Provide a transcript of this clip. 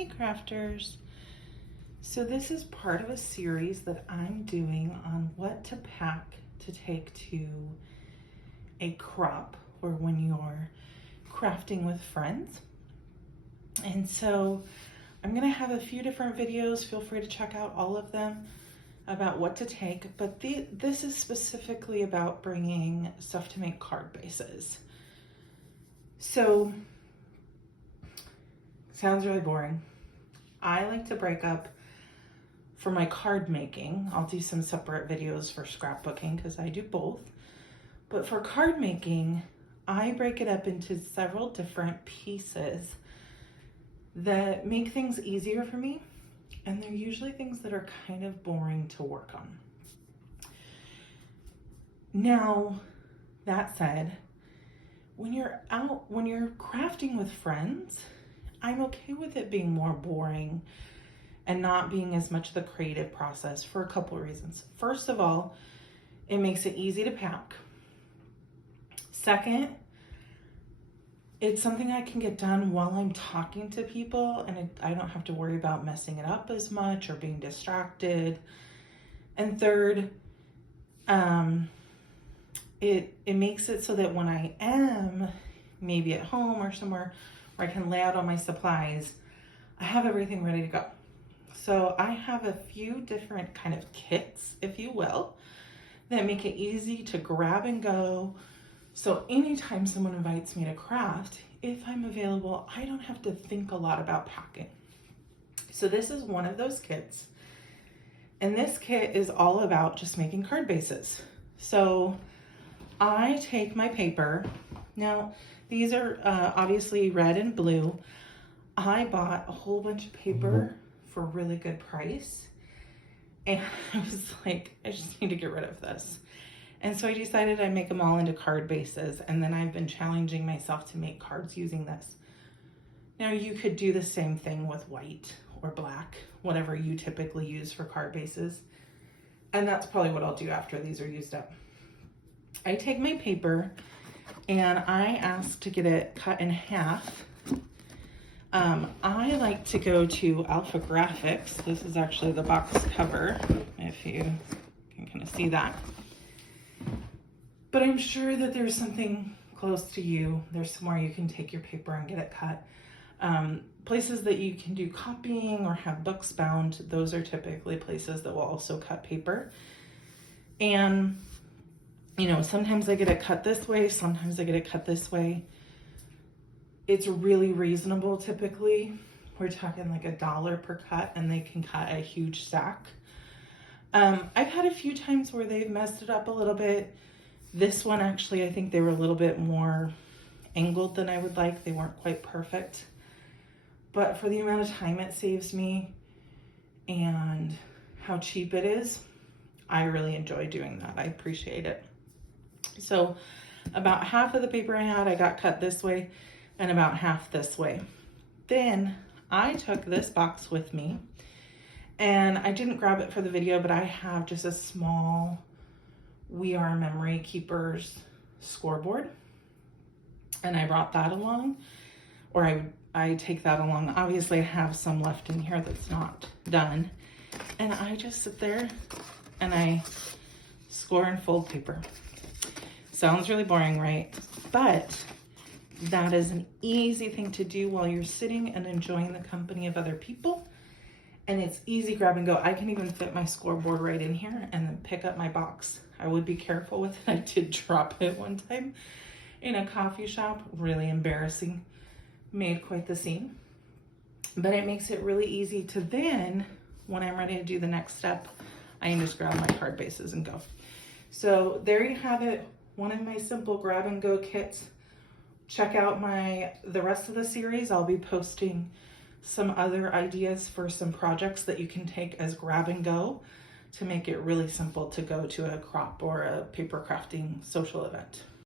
Hey crafters! So this is part of a series that I'm doing on what to pack to take to a crop or when you're crafting with friends. And so I'm gonna have a few different videos, feel free to check out all of them about what to take, but this is specifically about bringing stuff to make card bases. So, sounds really boring. I like to break up for my card making. I'll do some separate videos for scrapbooking because I do both. But for card making, I break it up into several different pieces that make things easier for me. And they're usually things that are kind of boring to work on. Now, that said, when you're crafting with friends, I'm okay with it being more boring and not being as much the creative process for a couple of reasons. First of all, it makes it easy to pack. Second, it's something I can get done while I'm talking to people and I don't have to worry about messing it up as much or being distracted. And third, it makes it so that when I am maybe at home or somewhere where I can lay out all my supplies, I have everything ready to go. So I have a few different kind of kits, if you will, that make it easy to grab and go. So anytime someone invites me to craft, if I'm available, I don't have to think a lot about packing. So this is one of those kits. And this kit is all about just making card bases. So I take my paper. Now, these are obviously red and blue. I bought a whole bunch of paper for a really good price. And I was like, I just need to get rid of this. And so I decided I'd make them all into card bases. And then I've been challenging myself to make cards using this. Now you could do the same thing with white or black, whatever you typically use for card bases. And that's probably what I'll do after these are used up. I take my paper and I ask to get it cut in half. I like to go to Alpha Graphics. This is actually the box cover, if you can kind of see that. But I'm sure that there's something close to you. There's somewhere you can take your paper and get it cut. Places that you can do copying or have books bound, those are typically places that will also cut paper. And, you know, sometimes I get it cut this way, sometimes I get it cut this way. It's really reasonable typically. We're talking like $1 per cut and they can cut a huge stack. I've had a few times where they've messed it up a little bit. This one actually, I think they were a little bit more angled than I would like. They weren't quite perfect. But for the amount of time it saves me and how cheap it is, I really enjoy doing that. I appreciate it. So about half of the paper I had, I got cut this way and about half this way. Then I took this box with me and I didn't grab it for the video, but I have just a small We Are Memory Keepers scoreboard. And I brought that along, or I take that along. Obviously I have some left in here that's not done. And I just sit there and I score and fold paper. Sounds really boring, right? But that is an easy thing to do while you're sitting and enjoying the company of other people. And it's easy grab and go. I can even fit my scoreboard right in here and then pick up my box. I would be careful with it. I did drop it one time in a coffee shop. Really embarrassing. Made quite the scene. But it makes it really easy to then, when I'm ready to do the next step, I can just grab my card bases and go. So there you have it. One of my simple grab and go kits. Check out the rest of the series. I'll be posting some other ideas for some projects that you can take as grab and go to make it really simple to go to a crop or a paper crafting social event.